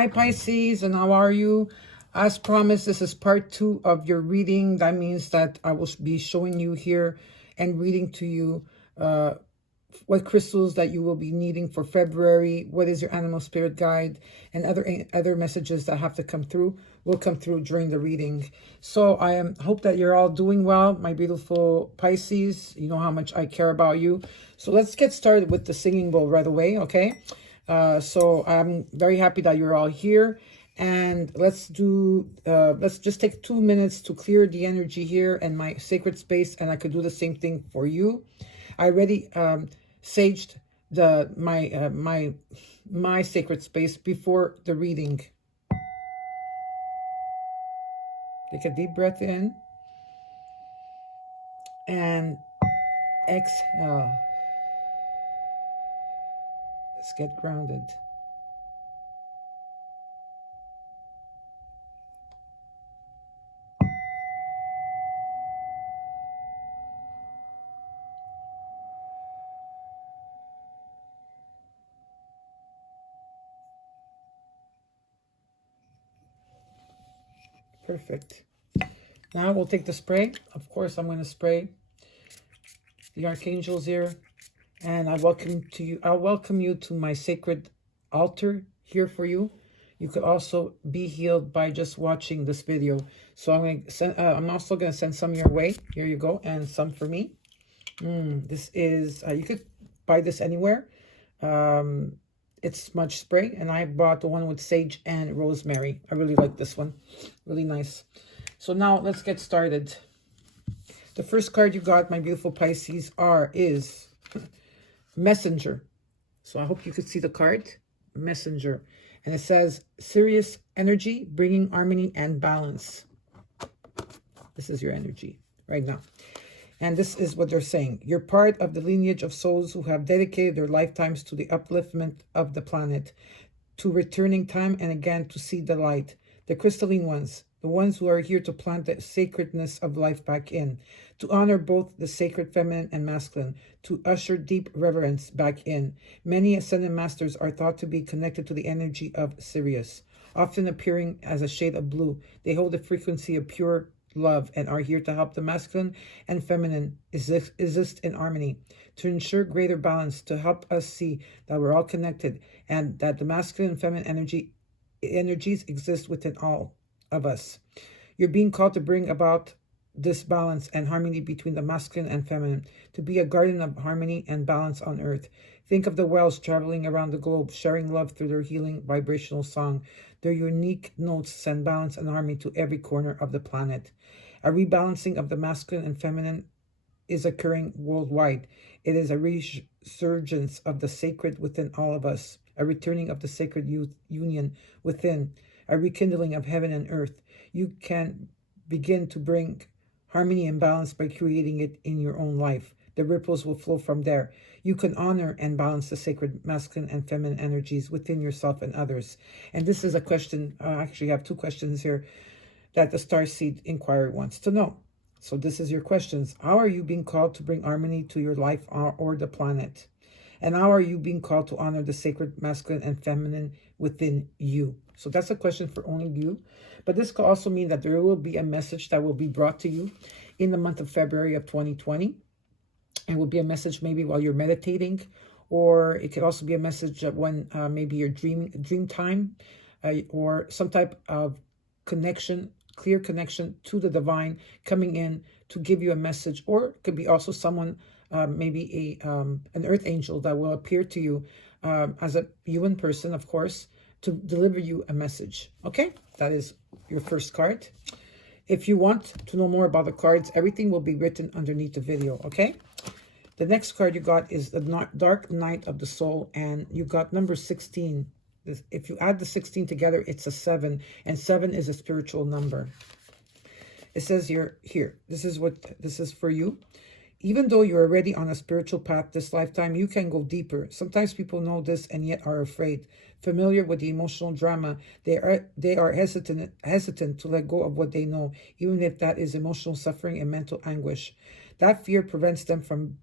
Hi Pisces, and how are you? As promised, this is part 2 of your reading. That means that I will be showing you here and reading to you what crystals that you will be needing for February, what is your animal spirit guide, and other messages that have to come through will come through during the reading. So I hope that you're all doing well, my beautiful Pisces. You know how much I care about you. So let's get started with the singing bowl right away, okay? So I'm very happy that you're all here, and let's just take 2 minutes to clear the energy here and my sacred space, and I could do the same thing for you. I already saged my sacred space before the reading. Take a deep breath in and exhale. Let's get grounded. Perfect. Now we'll take the spray. Of course, I'm going to spray the archangels here, and I'll welcome you to my sacred altar here for you. You could also be healed by just watching this video. So I'm also going to send some your way. Here you go, and some for me. This is you could buy this anywhere. It's smudge spray, and I bought the one with sage and rosemary. I really like this one, really nice. So now let's get started. The first card you got, my beautiful Pisces, is Messenger. So I hope you could see the card, Messenger. And it says, serious energy, bringing harmony and balance. This is your energy right now. And this is what they're saying. You're part of the lineage of souls who have dedicated their lifetimes to the upliftment of the planet, to returning time and again to see the light, the crystalline ones, the ones who are here to plant the sacredness of life back in, to honor both the sacred feminine and masculine, to usher deep reverence back in. Many ascended masters are thought to be connected to the energy of Sirius, often appearing as a shade of blue. They hold the frequency of pure love and are here to help the masculine and feminine exist in harmony, to ensure greater balance, to help us see that we're all connected and that the masculine and feminine energies exist within all of us. You're being called to bring about this balance and harmony between the masculine and feminine, to be a guardian of harmony and balance on earth. Think of the whales traveling around the globe, sharing love through their healing vibrational song. Their unique notes send balance and harmony to every corner of the planet. A rebalancing of the masculine and feminine is occurring worldwide. It is a resurgence of the sacred within all of us, a returning of the sacred union within, a rekindling of heaven and earth. You can begin to bring harmony and balance by creating it in your own life. The ripples will flow from there. You can honor and balance the sacred masculine and feminine energies within yourself and others. And this is a question, actually I have 2 questions here that the Starseed Inquirer wants to know. So this is your questions. How are you being called to bring harmony to your life or the planet? And how are you being called to honor the sacred masculine and feminine within you? So that's a question for only you. But this could also mean that there will be a message that will be brought to you in the month of February of 2020. It will be a message maybe while you're meditating, or it could also be a message when maybe you're dream time, or some type of connection, clear connection to the divine coming in to give you a message. Or it could be also someone, maybe an earth angel that will appear to you as a human person, of course, to deliver you a message. Okay, that is your first card. If you want to know more about the cards, everything will be written underneath the video, okay? The next card you got is the Dark Night of the Soul, and you got number 16. If you add the 16 together, it's a 7, and 7 is a spiritual number. It says here, this is for you. Even though you're already on a spiritual path this lifetime, you can go deeper. Sometimes people know this and yet are afraid. Familiar with the emotional drama, they are hesitant to let go of what they know, even if that is emotional suffering and mental anguish. That fear prevents them from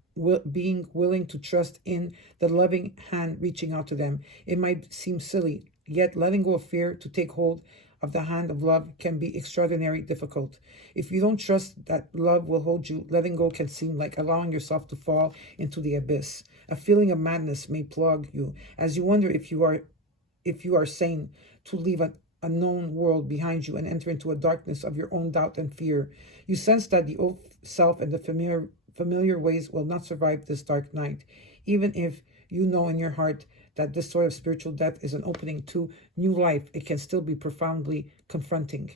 being willing to trust in the loving hand reaching out to them. It might seem silly, Yet letting go of fear to take hold of the hand of love can be extraordinarily difficult. If you don't trust that love will hold you, letting go can seem like allowing yourself to fall into the abyss. A feeling of madness may plague you as you wonder if you are sane to leave a known world behind you and enter into a darkness of your own doubt and fear. You sense that the old self and the familiar ways will not survive this dark night, even if you know in your heart that this sort of spiritual death is an opening to new life. It can still be profoundly confronting.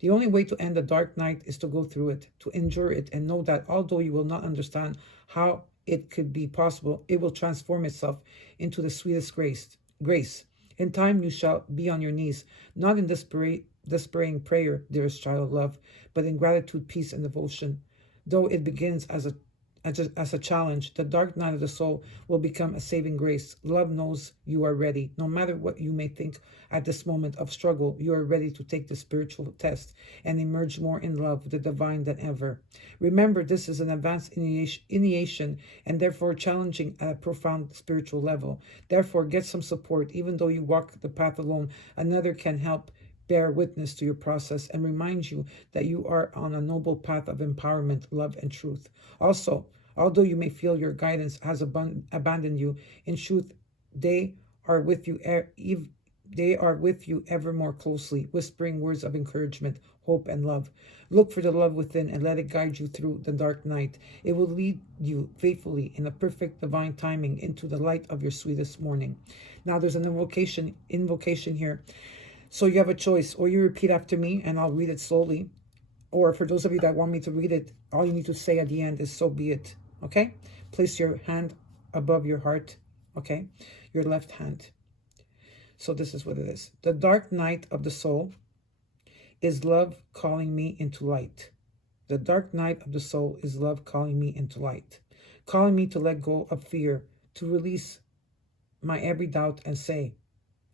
The only way to end a dark night is to go through it, to endure it, and know that although you will not understand how it could be possible, it will transform itself into the sweetest grace. In time you shall be on your knees, not in despairing prayer, dearest child of love, but in gratitude, peace, and devotion. Though it begins as a challenge, the dark night of the soul will become a saving grace. Love knows you are ready. No matter what you may think at this moment of struggle, you are ready to take the spiritual test and emerge more in love with the divine than ever. Remember, this is an advanced initiation and therefore challenging at a profound spiritual level. Therefore, get some support. Even though you walk the path alone, another can help bear witness to your process and remind you that you are on a noble path of empowerment, love, and truth. Also, although you may feel your guidance has abandoned you, in truth, they are with you ever more closely, whispering words of encouragement, hope, and love. Look for the love within and let it guide you through the dark night. It will lead you faithfully in a perfect divine timing into the light of your sweetest morning. Now there's an invocation here. So you have a choice, or you repeat after me and I'll read it slowly. Or for those of you that want me to read it, all you need to say at the end is so be it. Okay? Place your hand above your heart. Okay? Your left hand. So this is what it is. The dark night of the soul is love calling me into light. The dark night of the soul is love calling me into light. Calling me to let go of fear, to release my every doubt and say,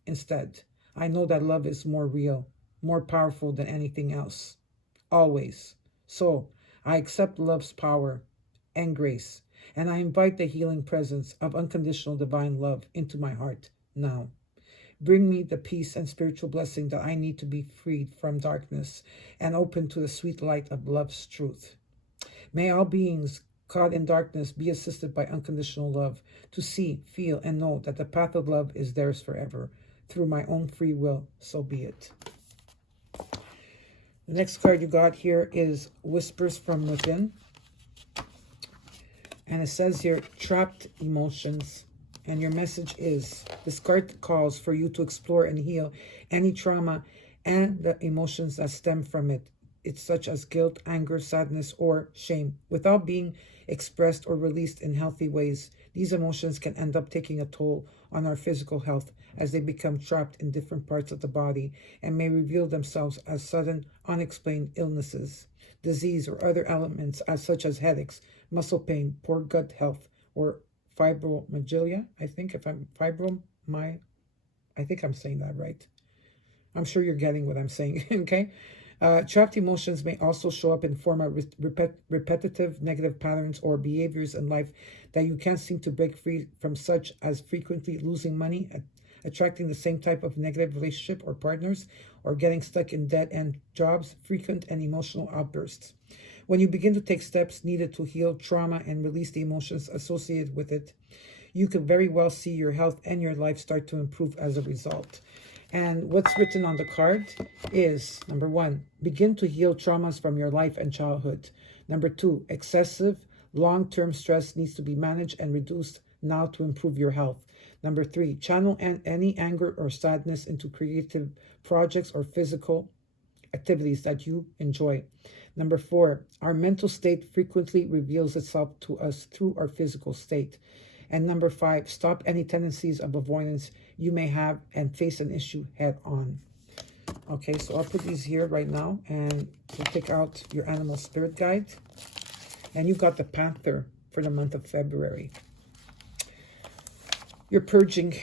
instead, I know that love is more real, more powerful than anything else. Always. So, I accept love's power and grace, and I invite the healing presence of unconditional divine love into my heart now. Bring me the peace and spiritual blessing that I need to be freed from darkness and open to the sweet light of love's truth. May all beings caught in darkness be assisted by unconditional love to see, feel, and know that the path of love is theirs forever. Through my own free will, so be it. The next card you got here is Whispers from Within. And it says here, trapped emotions. And your message is, this card calls for you to explore and heal any trauma and the emotions that stem from it. It's such as guilt, anger, sadness, or shame. Without being expressed or released in healthy ways, these emotions can end up taking a toll on our physical health as they become trapped in different parts of the body and may reveal themselves as sudden, unexplained illnesses, disease, or other elements such as headaches, muscle pain, poor gut health, or fibromyalgia. I think I'm saying that right. I'm sure you're getting what I'm saying, okay? Trapped emotions may also show up in form of repetitive negative patterns or behaviors in life that you can't seem to break free from, such as frequently losing money, attracting the same type of negative relationship or partners, or getting stuck in dead-end jobs, frequent and emotional outbursts. When you begin to take steps needed to heal trauma and release the emotions associated with it, you could very well see your health and your life start to improve as a result. And what's written on the card is, number 1, begin to heal traumas from your life and childhood. Number 2, excessive long-term stress needs to be managed and reduced now to improve your health. Number 3, channel any anger or sadness into creative projects or physical activities that you enjoy. Number 4, our mental state frequently reveals itself to us through our physical state. And number 5, stop any tendencies of avoidance you may have and face an issue head on. Okay, so I'll put these here right now and we'll take out your animal spirit guide. And you got the Panther for the month of February. You're purging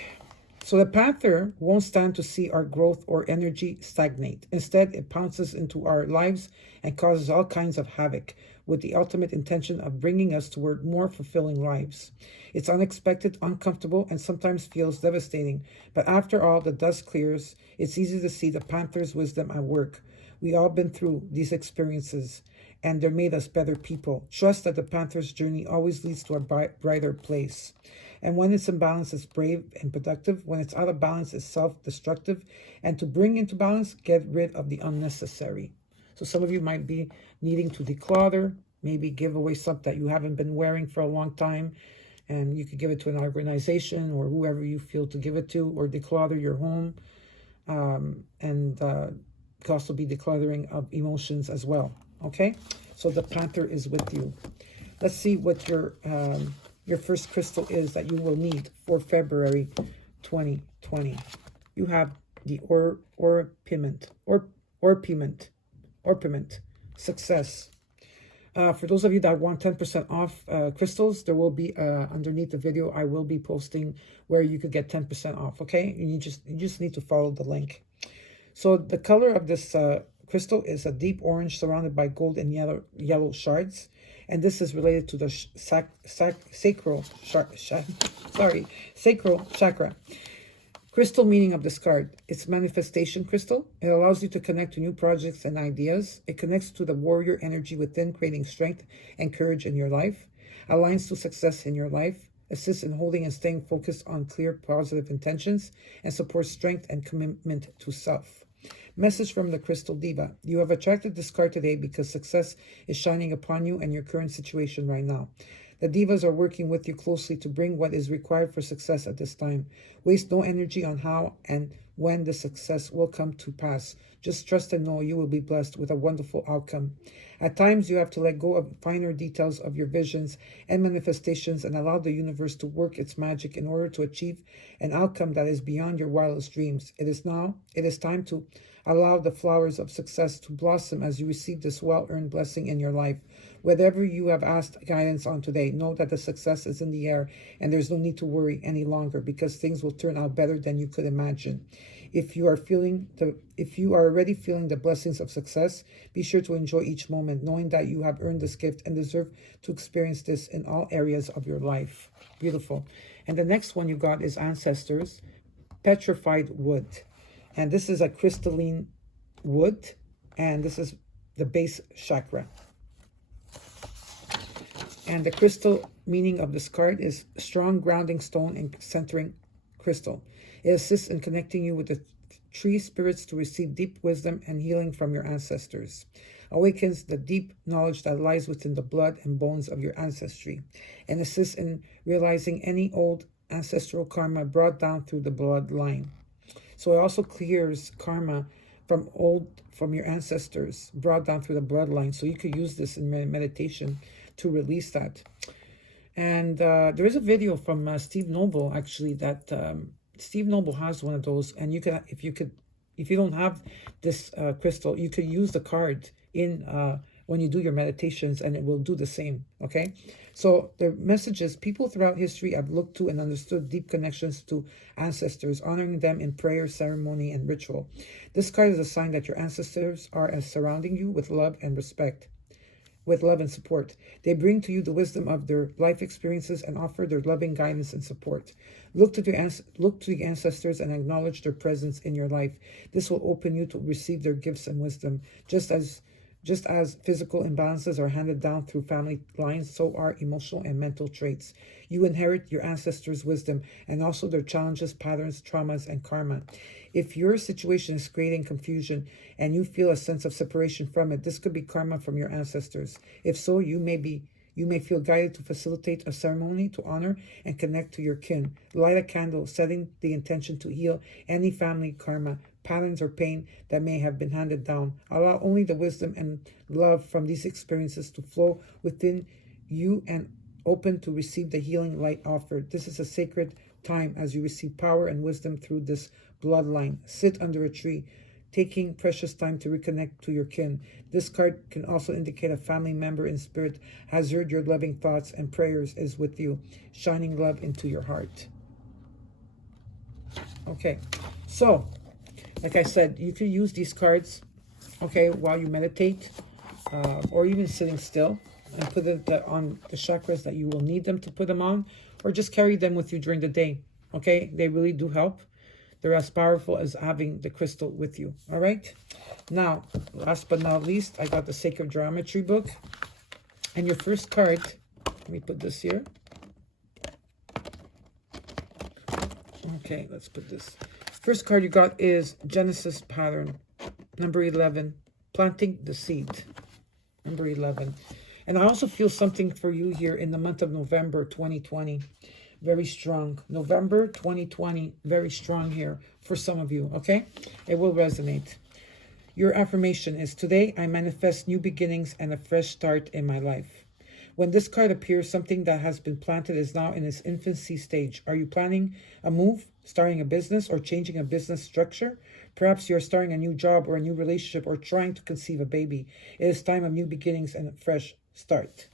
So the panther won't stand to see our growth or energy stagnate. Instead, it pounces into our lives and causes all kinds of havoc, with the ultimate intention of bringing us toward more fulfilling lives. It's unexpected, uncomfortable, and sometimes feels devastating. But after all the dust clears, it's easy to see the panther's wisdom at work. We all been through these experiences, and they made us better people. Trust that the panther's journey always leads to a brighter place. And when it's in balance, it's brave and productive. When it's out of balance, it's self-destructive. And to bring into balance, get rid of the unnecessary. So some of you might be needing to declutter, maybe give away stuff that you haven't been wearing for a long time. And you could give it to an organization or whoever you feel to give it to, or declutter your home. And could also be decluttering of emotions as well. Okay? So the panther is with you. Let's see what your first crystal is that you will need for February 2020. You have the orpiment, success. For those of you that want 10% off crystals, there will be underneath the video, I will be posting where you could get 10% off, okay? And you just need to follow the link. So the color of this crystal is a deep orange surrounded by gold and yellow shards. And this is related to the sacral chakra. Crystal meaning of this card. It's manifestation crystal. It allows you to connect to new projects and ideas. It connects to the warrior energy within, creating strength and courage in your life. Aligns to success in your life. Assists in holding and staying focused on clear, positive intentions. And supports strength and commitment to self. Message from the Crystal Diva. You have attracted this card today because success is shining upon you and your current situation right now. The Divas are working with you closely to bring what is required for success at this time. Waste no energy on how and when the success will come to pass. Just trust and know you will be blessed with a wonderful outcome. At times, you have to let go of finer details of your visions and manifestations and allow the universe to work its magic in order to achieve an outcome that is beyond your wildest dreams. It is time to allow the flowers of success to blossom as you receive this well-earned blessing in your life. Whatever you have asked guidance on today, know that the success is in the air and there's no need to worry any longer because things will turn out better than you could imagine. If you are already feeling the blessings of success, be sure to enjoy each moment, knowing that you have earned this gift and deserve to experience this in all areas of your life. Beautiful. And the next one you got is Ancestors, Petrified Wood. And this is a crystalline wood, and this is the base chakra. And the crystal meaning of this card is strong grounding stone and centering crystal. It assists in connecting you with the tree spirits to receive deep wisdom and healing from your ancestors. Awakens the deep knowledge that lies within the blood and bones of your ancestry, and assists in realizing any old ancestral karma brought down through the bloodline. So it also clears karma from your ancestors brought down through the bloodline. So you could use this in meditation to release that. And there is a video from Steve Noble, actually, that Steve Noble has one of those. And you can, if you don't have this crystal, you could use the card in when you do your meditations, and it will do the same. Okay. So the message is, people throughout history have looked to and understood deep connections to ancestors, honoring them in prayer, ceremony, and ritual. This card is a sign that your ancestors are surrounding you with love and respect, with love and support. They bring to you the wisdom of their life experiences and offer their loving guidance and support. Look to the ancestors and acknowledge their presence in your life. This will open you to receive their gifts and wisdom. Just as physical imbalances are handed down through family lines, so are emotional and mental traits. You inherit your ancestors' wisdom and also their challenges, patterns, traumas, and karma. If your situation is creating confusion and you feel a sense of separation from it, this could be karma from your ancestors. If so, you may feel guided to facilitate a ceremony to honor and connect to your kin. Light a candle, setting the intention to heal any family karma, patterns, or pain that may have been handed down. Allow only the wisdom and love from these experiences to flow within you and open to receive the healing light offered. This is a sacred time as you receive power and wisdom through this bloodline. Sit under a tree, taking precious time to reconnect to your kin. This card can also indicate a family member in spirit has heard your loving thoughts and prayers is with you, shining love into your heart. Okay, so like I said, you can use these cards, okay, while you meditate, or even sitting still, and put it on the chakras that you will need them to put them on, or just carry them with you during the day. Okay, they really do help. They're as powerful as having the crystal with you. All right. Now, last but not least, I got the Sacred Geometry book, and your first card. Let me put this here. Okay, let's put this. First card you got is Genesis pattern, number 11, planting the seed, number 11. And I also feel something for you here in the month of November 2020. Very strong. November 2020, very strong here for some of you, okay? It will resonate. Your affirmation is, today I manifest new beginnings and a fresh start in my life. When this card appears, something that has been planted is now in its infancy stage. Are you planning a move, starting a business, or changing a business structure? Perhaps you're starting a new job or a new relationship or trying to conceive a baby. It is time of new beginnings and a fresh start.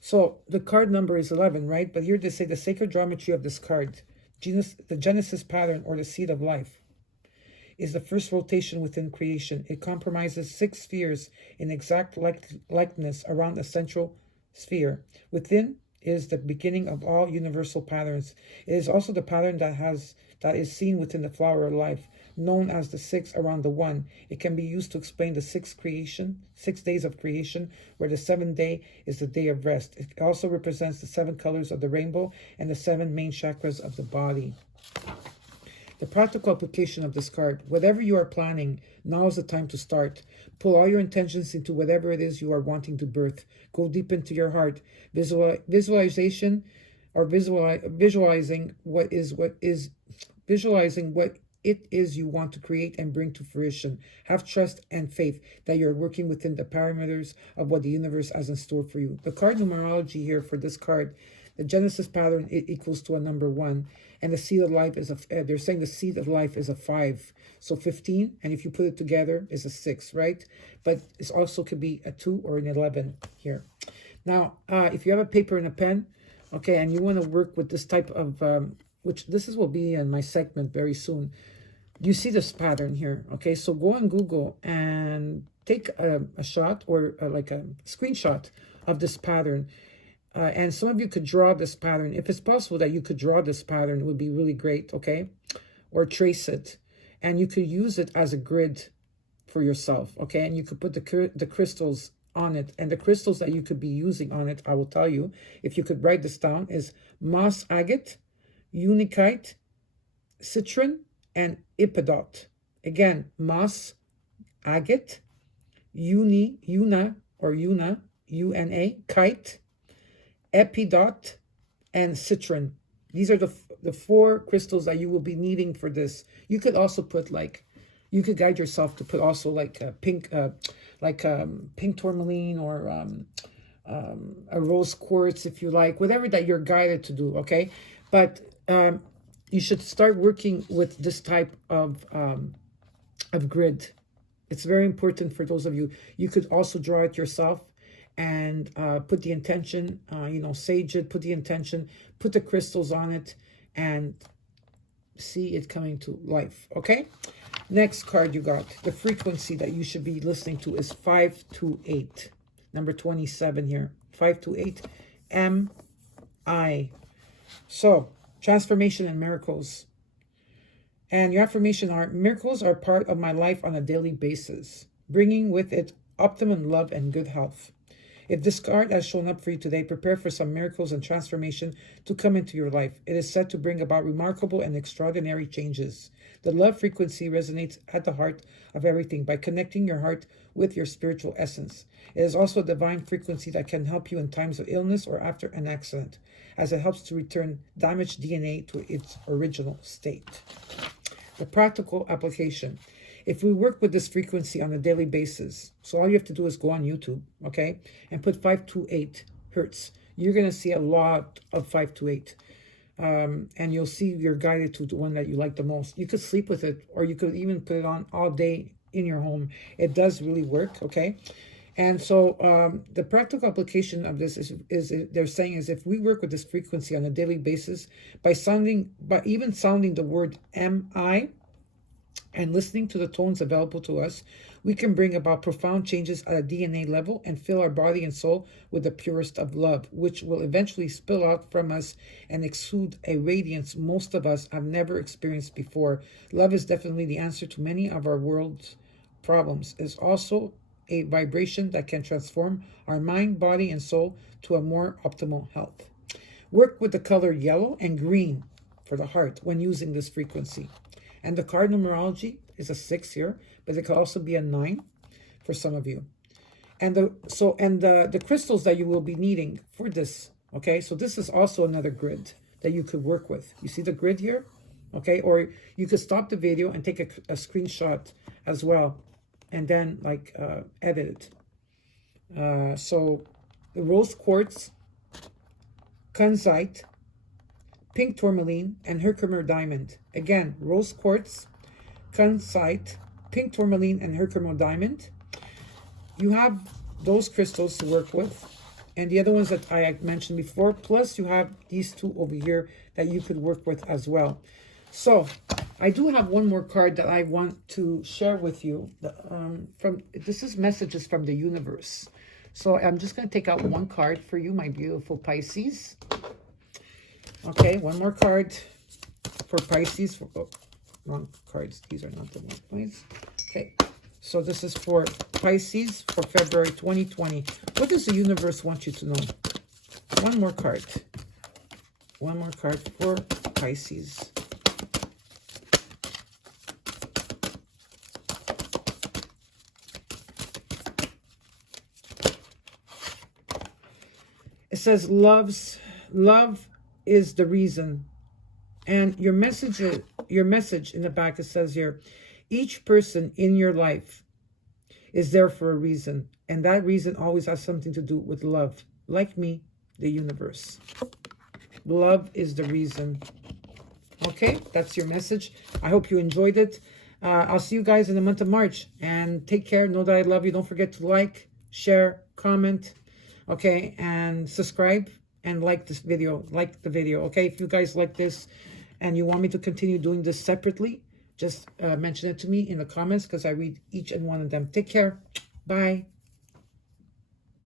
So the card number is 11, right? But here they say the sacred geometry of this card, the Genesis pattern or the seed of life, is the first rotation within creation. It comprises 6 spheres in exact likeness around a central sphere. Within is the beginning of all universal patterns. It is also the pattern that is seen within the flower of life, known as the 6 around the 1. It can be used to explain the 6 days of creation, where the 7th day is the day of rest. It also represents the 7 colors of the rainbow and the 7 main chakras of the body. The practical application of this card: whatever you are planning, now is the time to start. Pull all your intentions into whatever it is you are wanting to birth. Go deep into your heart. Visualization or visualizing what it is you want to create and bring to fruition. Have trust and faith that you're working within the parameters of what the universe has in store for you. The card numerology here for this card, the Genesis pattern, it equals to a number 1. And the seed of life is they're saying the seed of life is a 5. So 15, and if you put it together, is a 6, right? But it also could be a 2 or an 11 here. Now, if you have a paper and a pen, okay, and you want to work with this type of, which will be in my segment very soon. You see this pattern here, okay? So go on Google and take a shot or like a screenshot of this pattern. And some of you could draw this pattern. If it's possible that you could draw this pattern, it would be really great, okay? Or trace it. And you could use it as a grid for yourself, okay? And you could put the crystals on it. And the crystals that you could be using on it, I will tell you, if you could write this down, is moss agate, unikite, citron, and epidot. Again, moss agate, una, U-N-A, kite, epidot, and citron. These are the 4 crystals that you will be needing for this. You could also put you could guide yourself to put also like pink tourmaline or a rose quartz if you like, whatever that you're guided to do, okay? But you should start working with this type of grid. It's very important for those of you. You could also draw it yourself and put the intention, sage it, put the intention, put the crystals on it, and see it coming to life, okay? Next card you got, the frequency that you should be listening to is 528, number 27 here, 528, M-I. So, transformation and miracles. And your affirmation are, miracles are part of my life on a daily basis, bringing with it optimum love and good health. If this card has shown up for you today, prepare for some miracles and transformation to come into your life. It is set to bring about remarkable and extraordinary changes. The love frequency resonates at the heart of everything by connecting your heart with your spiritual essence. It is also a divine frequency that can help you in times of illness or after an accident, as it helps to return damaged DNA to its original state. The practical application. If we work with this frequency on a daily basis, so all you have to do is go on YouTube, okay, and put 528 hertz. You're going to see a lot of 528. And you'll see you're guided to the one that you like the most. You could sleep with it, or you could even put it on all day in your home. It does really work, okay? And so the practical application of this is they're saying is if we work with this frequency on a daily basis by even sounding the word MI and listening to the tones available to us, we can bring about profound changes at a DNA level and fill our body and soul with the purest of love, which will eventually spill out from us and exude a radiance most of us have never experienced before. Love is definitely the answer to many of our world's problems. It's also a vibration that can transform our mind, body, and soul to a more optimal health. Work with the color yellow and green for the heart when using this frequency. And the card numerology is a 6 here, but it could also be a 9 for some of you. And the crystals that you will be needing for this, okay? So this is also another grid that you could work with. You see the grid here? Okay, or you could stop the video and take a screenshot as well, and then like edit it. So the rose quartz, kunzite, pink tourmaline, and Herkimer diamond. Again, rose quartz, kunzite, pink tourmaline, and Herkimer diamond. You have those crystals to work with, and the other ones that I had mentioned before, plus you have these two over here that you could work with as well. So I do have one more card that I want to share with you. This is messages from the universe. So I'm just going to take out one card for you, my beautiful Pisces. Okay, one more card for Pisces. Wrong cards. These are not the ones. Okay, so this is for Pisces for February 2020. What does the universe want you to know? One more card. One more card for Pisces. It says love is the reason. And your message in the back, it says here, each person in your life is there for a reason. And that reason always has something to do with love. Like me, the universe. Love is the reason. Okay, that's your message. I hope you enjoyed it. I'll see you guys in the month of March. And take care. Know that I love you. Don't forget to like, share, comment. Okay, and subscribe and like this video. Like the video. Okay, if you guys like this and you want me to continue doing this separately, just mention it to me in the comments because I read each and one of them. Take care. Bye.